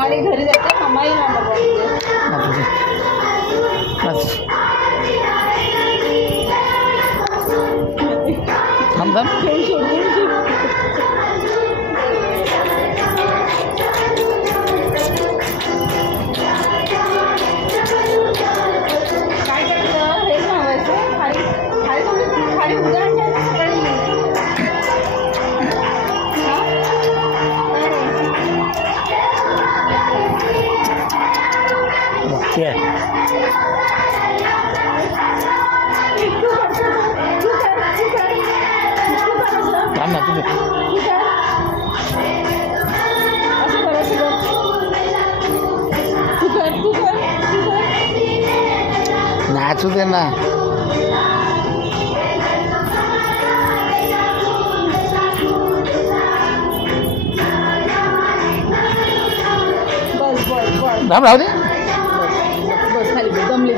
मम्माला घरी जायचं, मम्मा येईल मला बोलते. थांब काय करायचं हे सांगायचं. खाली उद्या आणलं सकाळी. ओके थांब ना तुम्ही नाचू दे ना. बस बस बस राहू दे. बस खाली दमली